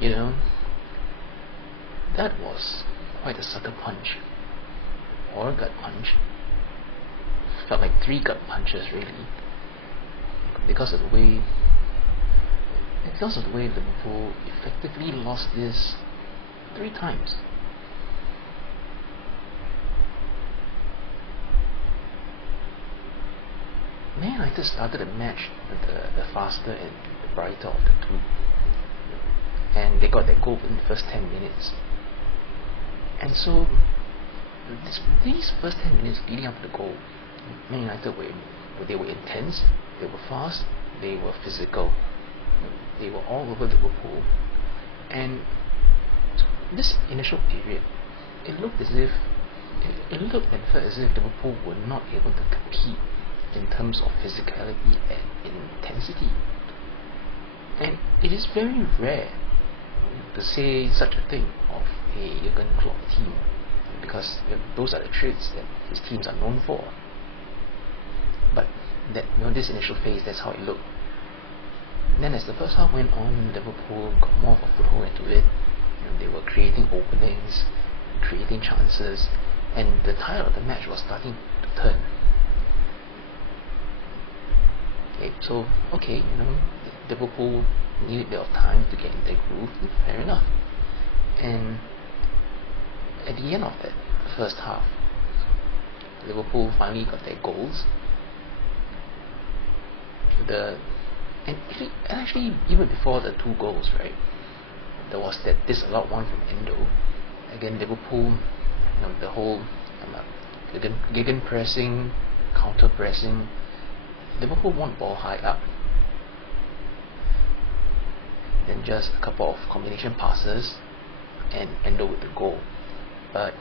You know, that was quite a sucker punch, or a gut punch. Felt like 3 gut punches really, because of the way Liverpool effectively lost this 3 times. Man United started the match the faster and the brighter of the two, and they got their goal in the first 10 minutes. And so these first 10 minutes leading up to the goal, Man United were intense, they were fast, they were physical, they were all over Liverpool. And this initial period, it looked and felt as if Liverpool were not able to compete in terms of physicality and intensity. And it is very rare to say such a thing of a Jurgen Klopp team, because those are the traits that his teams are known for. But that, this initial phase, that's how it looked. And then as the first half went on, Liverpool got more of a foothold into it. They were creating openings, creating chances, and the tide of the match was starting to turn. Okay, Liverpool needed a bit of time to get in their groove. Fair enough. And at the end of that first half, Liverpool finally got their goals. And actually, even before the 2 goals, right, there was that disallowed one from Endo. Again, Liverpool, the whole gegen pressing, counter pressing. Liverpool won ball high up, then just a couple of combination passes and Endo with the goal. But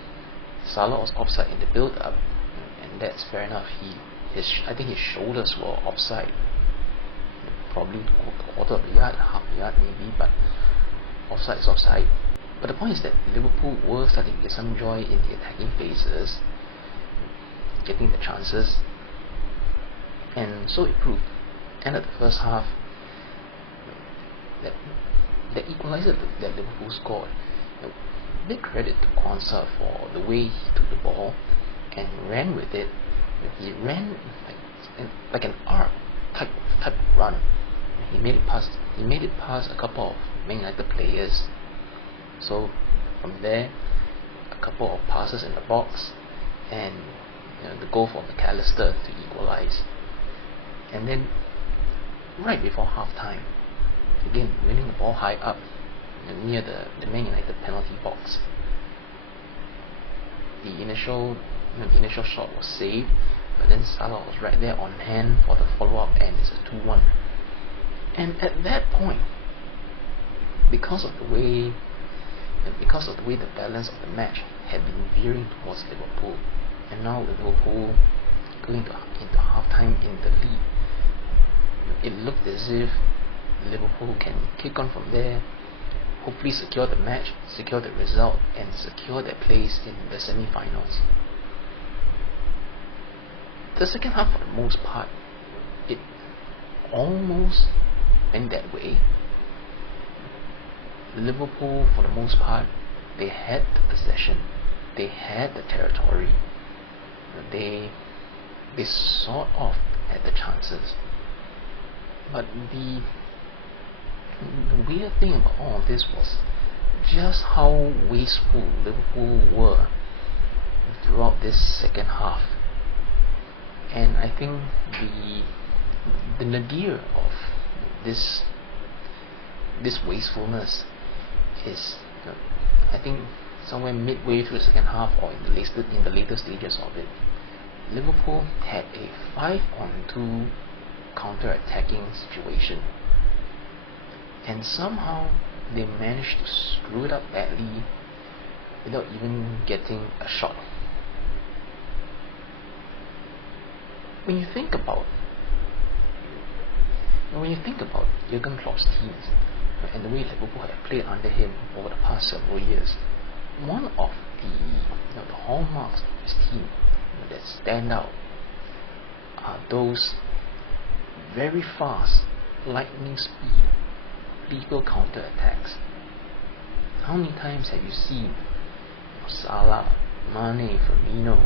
Salah was offside in the build-up, and that's fair enough. I think his shoulders were offside, probably quarter of a yard, half a yard maybe, but offside is offside. But the point is that Liverpool were starting to get some joy in the attacking phases, getting the chances, and so it proved. And at the first half, that equalizer that Liverpool scored, big credit to Kwanzaa for the way he took the ball and ran with it. He ran like an arc type run. He made it past a couple of Man United players. So from there, a couple of passes in the box, and the goal for McAllister to equalize. And then right before half time, again winning the ball high up near the Man United penalty box. The initial shot was saved, but then Salah was right there on hand for the follow-up, and it's a 2-1. And at that point, because of the way the balance of the match had been veering towards Liverpool, and now with Liverpool going into half-time in the lead, it looked as if Liverpool can kick on from there, hopefully secure the match, secure the result, and secure their place in the semi-finals. The second half, for the most part, it almost went that way. Liverpool, for the most part, they had the possession, they had the territory, they sort of had the chances. But the weird thing about all of this was just how wasteful Liverpool were throughout this second half. And I think the nadir of this wastefulness is, I think, somewhere midway through the second half, or in the later stages of it. Liverpool had a 5-on-2 counter-attacking situation, and somehow they managed to screw it up badly without even getting a shot. When you think about Jurgen Klopp's teams and the way Liverpool have played under him over the past several years, one of the hallmarks of his team that stand out are those very fast, lightning speed, lethal counter attacks. how many times have you seen Salah, Mane, Firmino,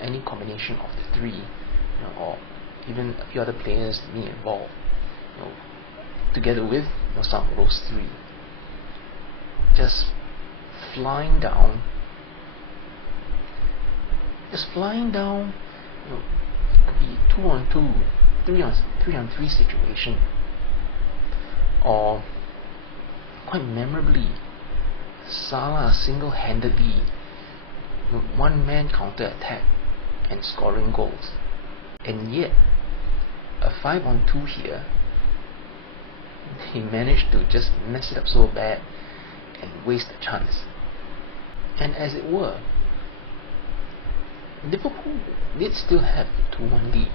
any combination of the three, or even a few other players being involved, together with some of those three, just flying down, it could be 2-on-2, 3-on-3 situation, or quite memorably, Salah single-handedly one-man counter-attack and scoring goals, and yet a 5-on-2 here, he managed to just mess it up so bad and waste a chance. And as it were, Liverpool did still have the 2-1 lead,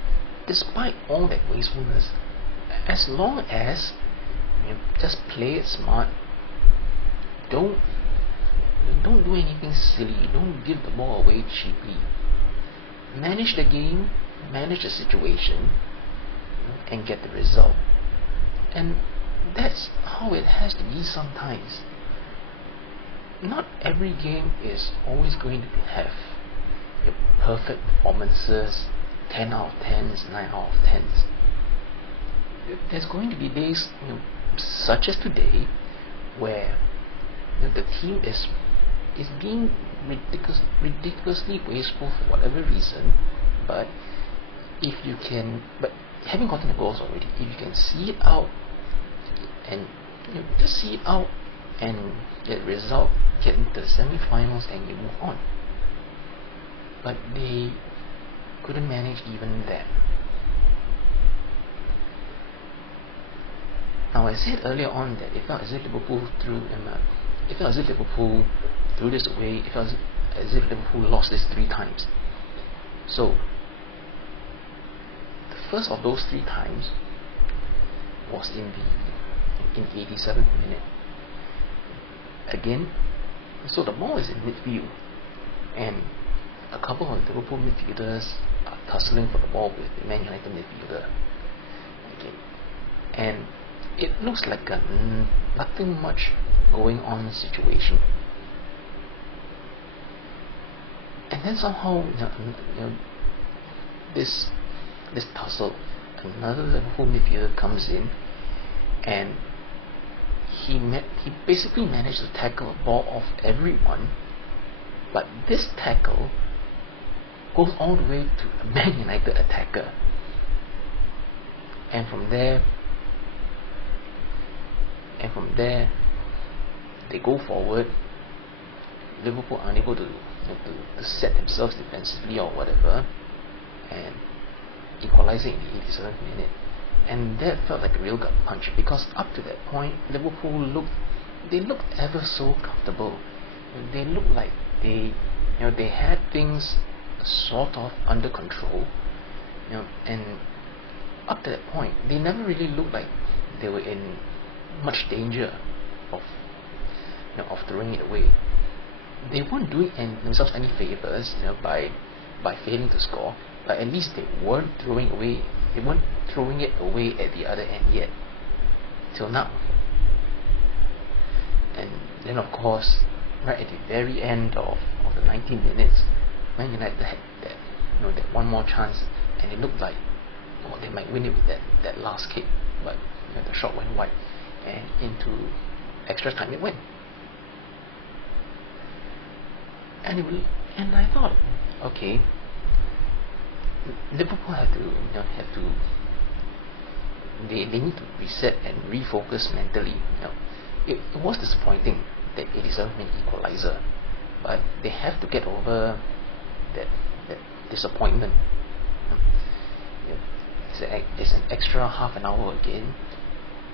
despite all that wastefulness, as long as you just play it smart. Don't do anything silly. Don't give the ball away cheaply. Manage the game, manage the situation, and get the result. And that's how it has to be sometimes. Not every game is always going to have perfect performances, 10 out of 10s, 9 out of 10s. There's going to be days, such as today, where the team is being ridiculously wasteful for whatever reason, but having gotten the goals already, if you can see it out and just see it out and get a result, get into the semi-finals and you move on. But they couldn't manage even that. Now, I said earlier on that it felt as if Liverpool threw this away. It felt as if Liverpool lost this 3 times. So, the first of those 3 times was in the 87th minute. Again, so the ball is in midfield, and a couple of Liverpool midfielders are tussling for the ball with the Man United midfielder. Okay. And it looks like a nothing much going on situation. And then somehow, this tussle, another Liverpool midfielder comes in, and he basically managed to tackle a ball off everyone, but this tackle goes all the way to a Man United attacker, and from there they go forward. Liverpool are unable to set themselves defensively or whatever, and equalizing in the 87th minute. And that felt like a real gut punch, because up to that point Liverpool looked ever so comfortable. They looked like they had things sort of under control, and up to that point they never really looked like they were in much danger of throwing it away. They weren't doing themselves any favors by failing to score, but at least they weren't throwing it away at the other end yet, till now. And then of course, right at the very end of the 19 minutes, Man United had that one more chance, and it looked like they might win it with that last kick, but the shot went wide, and into extra time it went. And I thought, okay, Liverpool they need to reset and refocus mentally. It was disappointing, that 87-minute equalizer, but they have to get over that disappointment. It's an extra half an hour again.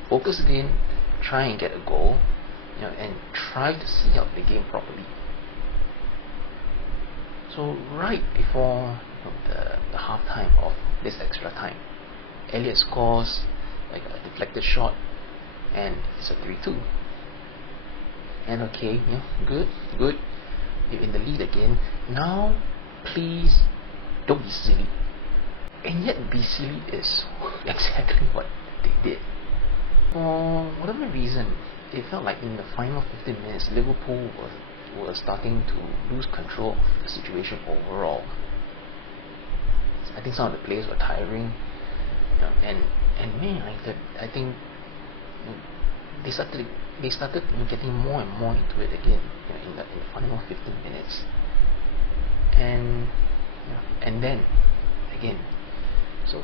Focus again, try and get a goal, and try to see out the game properly. So right before the half time of this extra time, Elliott scores like a deflected shot, and it's a 3-2. And okay, good. You're in the lead again. Now, please don't be silly. And yet, be silly is exactly what they did. For whatever reason, it felt like in the final 15 minutes, Liverpool was starting to lose control of the situation overall. I think some of the players were tiring, and Man United, I think, they started getting more and more into it again, in the final 15 minutes, and then again, so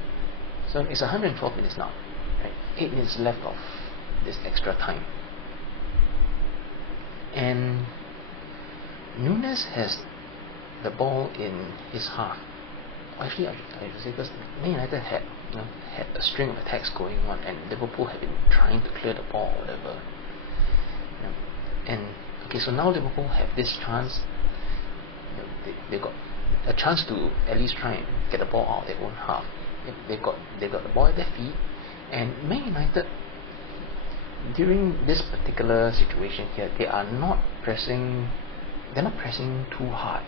it's 112 minutes now, right? 8 minutes left of this extra time, and Nunes has the ball in his half. Actually, I should say, because Man United had a string of attacks going on, and Liverpool had been trying to clear the ball or whatever. And okay, so now Liverpool have this chance. They got a chance to at least try and get the ball out of their own half. They've got the ball at their feet, and Man United, during this particular situation here, they are not pressing. They're not pressing too hard.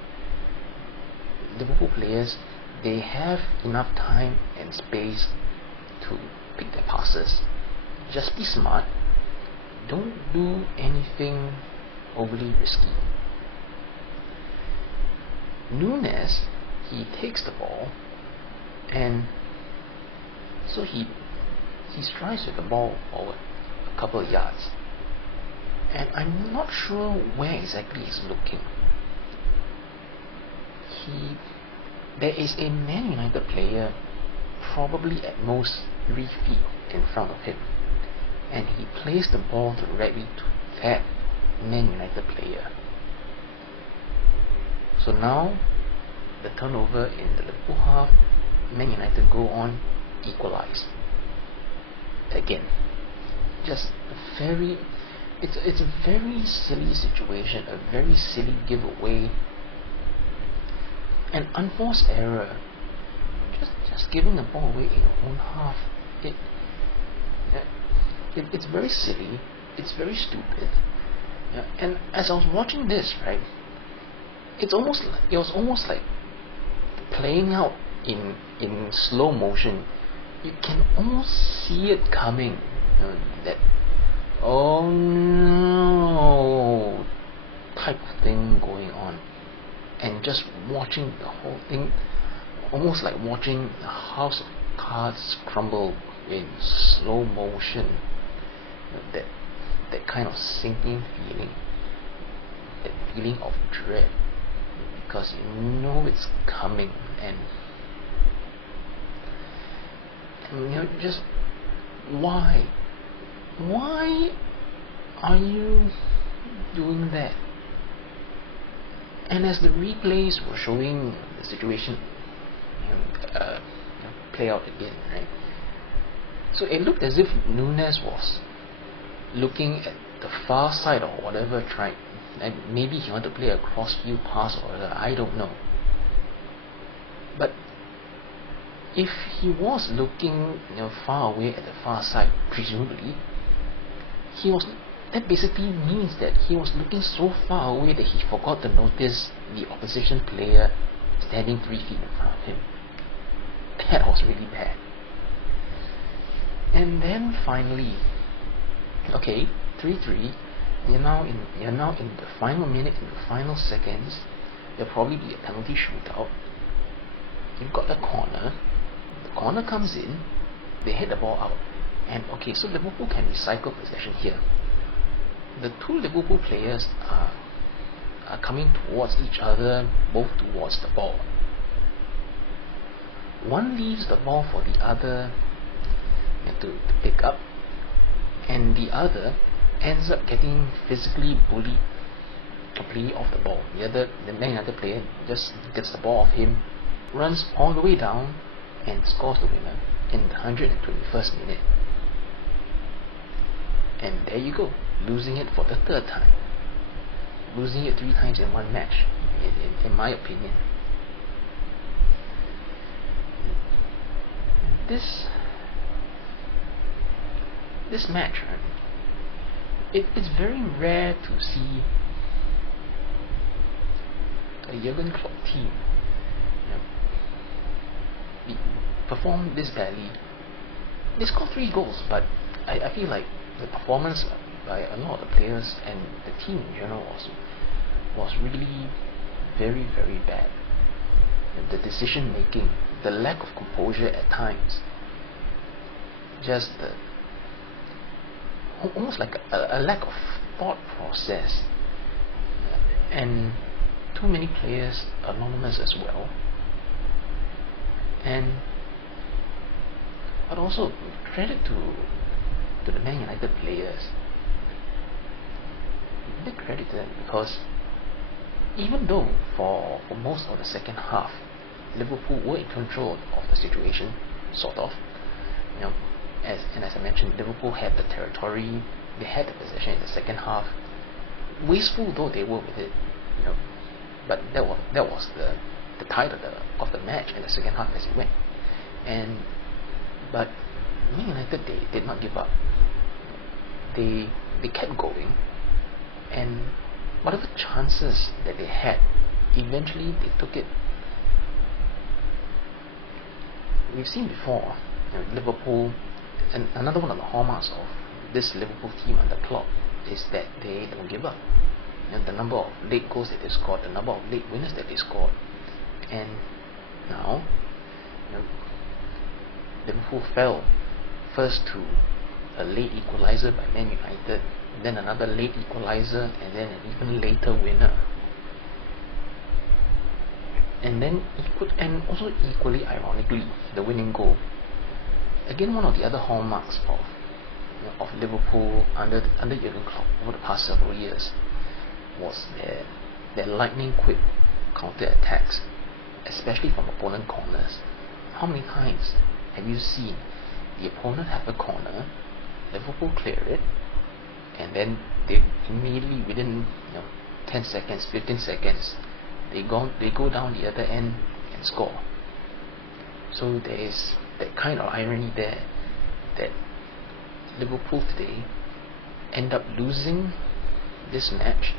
Liverpool players, they have enough time and space to pick their passes. Just be smart. Don't do anything overly risky. Nunes, he takes the ball, and so he strides with the ball forward a couple of yards, and I'm not sure where exactly he's looking. There is a Man United player probably at most 3 feet in front of him, and he plays the ball directly to that Man United player. So now the turnover in the Liverpool half, Man United go on, equalize again. Just it's a very silly situation, a very silly giveaway, an unforced error, just giving the ball away in your own half. It's very silly, it's very stupid. And as I was watching this, right, it was almost like playing out in slow motion. You can almost see it coming, that oh no type of thing going on, and just watching the whole thing, almost like watching a house of cards crumble in slow motion. That kind of sinking feeling, that feeling of dread, because you know it's coming, and just why are you doing that? And as the replays were showing the situation play out again, right? So it looked as if Nunes was looking at the far side or whatever, trying, and maybe he wanted to play a cross-field pass or whatever, I don't know. But if he was looking far away at the far side, presumably that basically means that he was looking so far away that he forgot to notice the opposition player standing 3 feet in front of him. That was really bad. And then finally, okay, 3-3. You're now in the final minute, in the final seconds. There'll probably be a penalty shootout. You've got the corner. The corner comes in. They hit the ball out. And okay, so Liverpool can recycle possession here. The two Liverpool players are coming towards each other, both towards the ball. One leaves the ball for the other to pick up, and the other ends up getting physically bullied completely off the ball. The Man United player just gets the ball off him, runs all the way down, and scores the winner in the 121st minute. And there you go, losing it for the third time. Losing it 3 times in one match, in my opinion. This match, right, it's very rare to see a Jurgen Klopp team perform this badly. They scored 3 goals, but I feel like the performance by a lot of the players, and the team in general was really very, very bad. And the decision making, the lack of composure at times, just almost like a lack of thought process, and too many players anonymous as well. And but also credit to the Man United players, big credit to them, because even though for most of the second half Liverpool were in control of the situation, sort of, as I mentioned, Liverpool had the territory, they had the possession in the second half. Wasteful though they were with it, but that was the tide of the match in the second half as it went. But Man United, they did not give up. They kept going, and whatever chances that they had, eventually they took it. We've seen before, Liverpool, and another one of the hallmarks of this Liverpool team under Klopp is that they don't give up. The number of late goals that they scored, the number of late winners that they scored, and now Liverpool fell first to a late equalizer by Man United, then another late equalizer, and then an even later winner. And also equally ironically, the winning goal. Again, one of the other hallmarks of Liverpool under Jurgen Klopp over the past several years was their lightning quick counter attacks, especially from opponent corners. How many times have you seen the opponent have a corner, Liverpool clear it, and then they immediately within 10 seconds, 15 seconds, they go down the other end and score. So there is that kind of irony there, that Liverpool today end up losing this match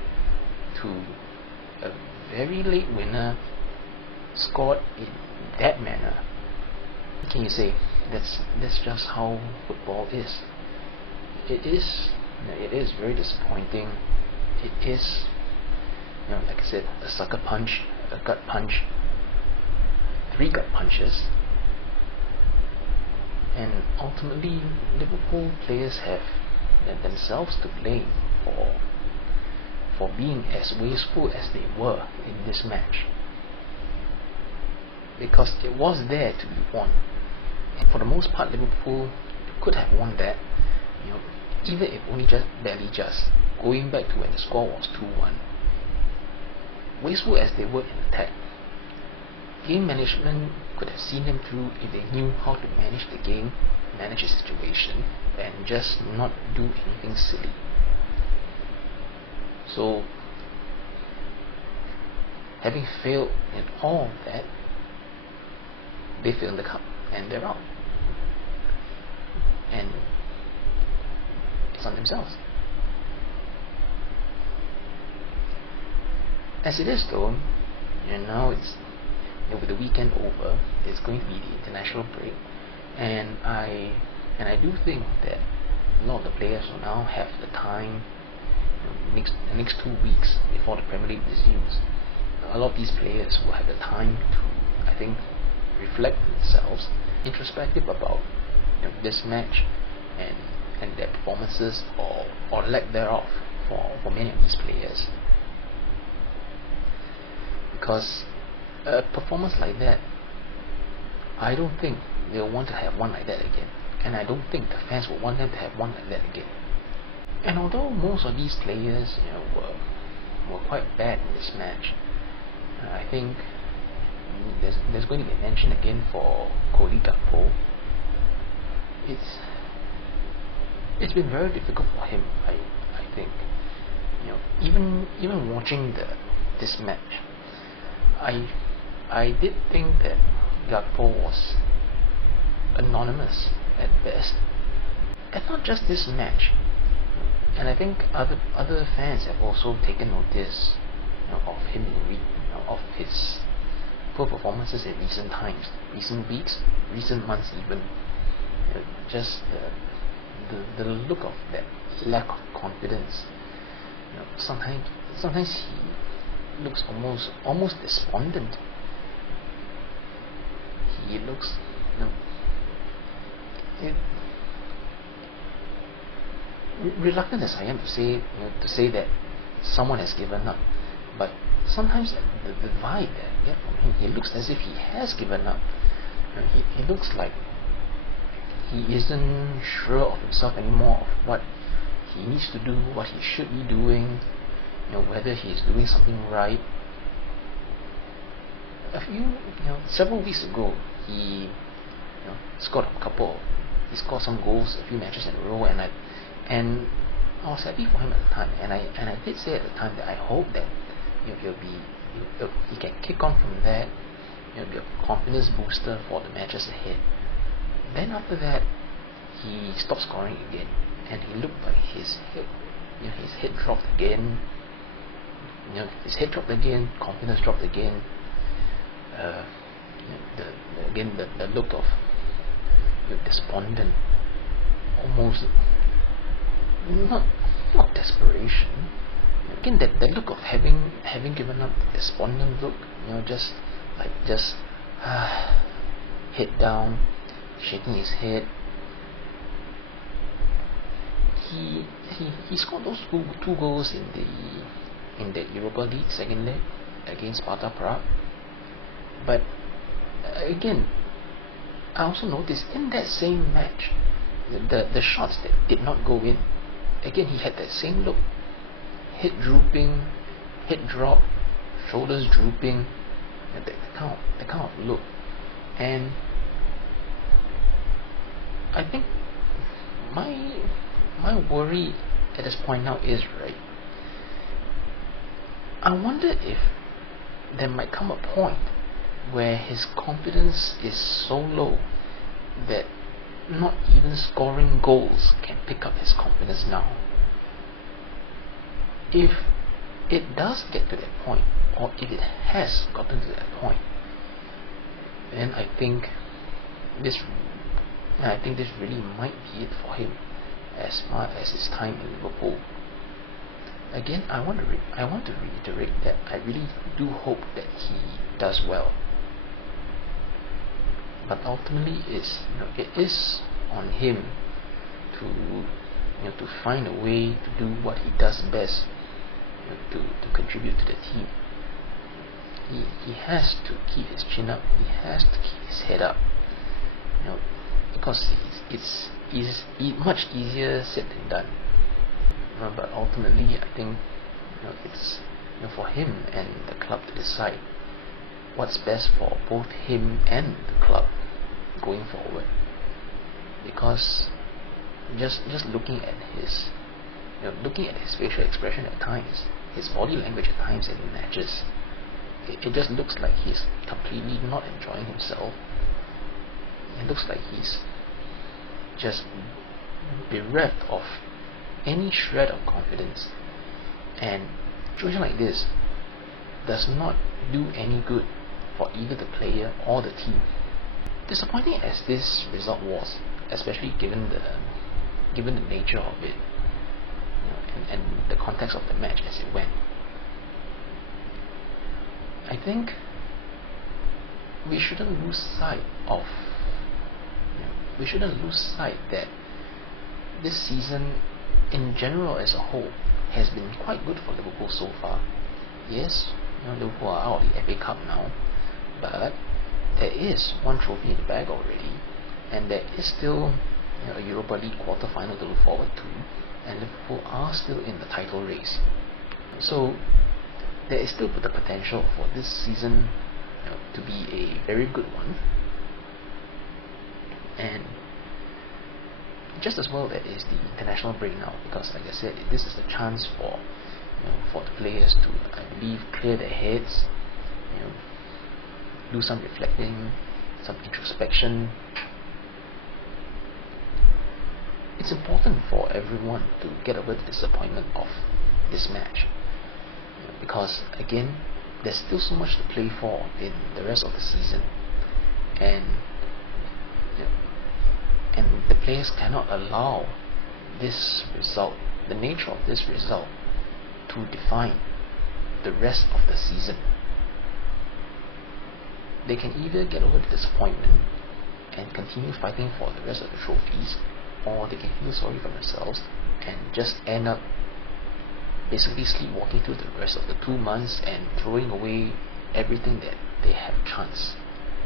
to a very late winner scored in that manner. What can you say? That's just how football is. It is very disappointing. It is, like I said, a sucker punch, a gut punch, 3 gut punches, and ultimately Liverpool players have themselves to blame for being as wasteful as they were in this match, because it was there to be won. And for the most part, Liverpool could have won that, even if only barely just, going back to when the score was 2-1. Wasteful as they were in attack, game management could have seen them through if they knew how to manage the game, manage a situation, and just not do anything silly. So, having failed in all of that, they failed in the cup and they're out. And it's on themselves. As it is though, now it's with the weekend over, it's going to be the international break, and I do think that a lot of the players will now have the time, the next 2 weeks before the Premier League resumes. A lot of these players will have the time to, I think, reflect themselves, introspective about this match and their performances or lack thereof for many of these players. Because a performance like that, I don't think they'll want to have one like that again, and I don't think the fans will want them to have one like that again. And although most of these players were quite bad in this match, I think there's going to be a mention again for Cody Gakpo. It's been very difficult for him, I think. Even watching this match, I did think that Gakpo was anonymous at best, and not just this match. And I think other fans have also taken notice of him of his poor performances in recent times, recent weeks, recent months even. Just the look of that lack of confidence. Sometimes he looks almost despondent. He looks, reluctant as I am to say that someone has given up, but sometimes the vibe that I get from him, he looks as if he has given up. He looks like he isn't sure of himself anymore, of what he needs to do, what he should be doing, whether he is doing something right. Several weeks ago, he scored some goals, a few matches in a row, and I was happy for him at the time, and I did say at the time that I hope that he can kick on from that. It'll be a confidence booster for the matches ahead. Then after that, he stopped scoring again, and he looked like his head dropped again. His head dropped again, confidence dropped again. The look of despondent, almost not desperation. Again, that look of having given up, the despondent look. Just head down, shaking his head. He scored those two goals in the Europa League second leg against Sparta Prague. But again, I also noticed in that same match, the shots that did not go in, again he had that same look, head drooping, head drop, shoulders drooping, that kind of look. And I think my worry at this point now is, right, I wonder if there might come a point where his confidence is so low that not even scoring goals can pick up his confidence now. If it does get to that point, or if it has gotten to that point, then I think this really might be it for him as far as his time in Liverpool. Again, I want to reiterate that I really do hope that he does well. But ultimately, it is on him to find a way to do what he does best, to contribute to the team. He has to keep his chin up. He has to keep his head up. Because it's much easier said than done. But ultimately, I think it's for him and the club to decide what's best for both him and the club going forward. Because just looking at his facial expression at times, his body language at times in matches, it just looks like he's completely not enjoying himself. It looks like he's just bereft of any shred of confidence, and a situation like this does not do any good for either the player or the team. Disappointing as this result was, especially given the nature of it, and the context of the match as it went, I think we shouldn't lose sight that this season in general as a whole has been quite good for Liverpool so far. Yes, Liverpool are out of the FA Cup now, but there is one trophy in the bag already, and there is still a Europa League quarter-final to look forward to, and Liverpool are still in the title race. So there is still the potential for this season to be a very good one, and just as well there is the international break now, because like I said, this is the chance for the players to, I believe, clear their heads, do some reflecting, some introspection. It's important for everyone to get over the disappointment of this match, because again, there's still so much to play for in the rest of the season, and the players cannot allow this result, the nature of this result, to define the rest of the season. They can either get over the disappointment and continue fighting for the rest of the trophies, or they can feel sorry for themselves and just end up basically sleepwalking through the rest of the 2 months and throwing away everything that they have chance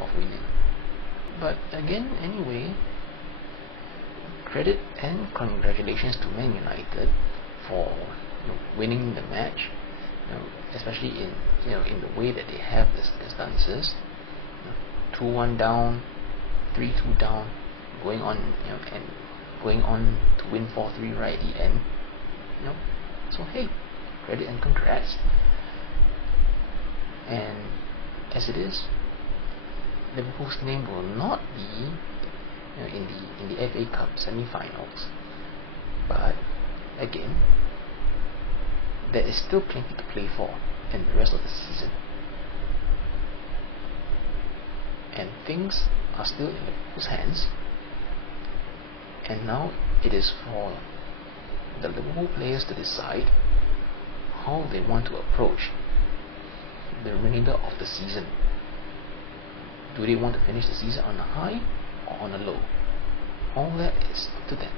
of winning. But again, anyway, credit and congratulations to Man United for winning the match, especially in the way that they have the stances, 2-1 down, 3-2 down, going on and going on to win 4-3 right at the end. So hey, credit and congrats. And as it is, Liverpool's name will not be in the FA Cup semi-finals, but again, there is still plenty to play for in the rest of the season, and things are still in Liverpool's hands. And now it is for the Liverpool players to decide how they want to approach the remainder of the season. Do they want to finish the season on a high or on a low? All that is up to them.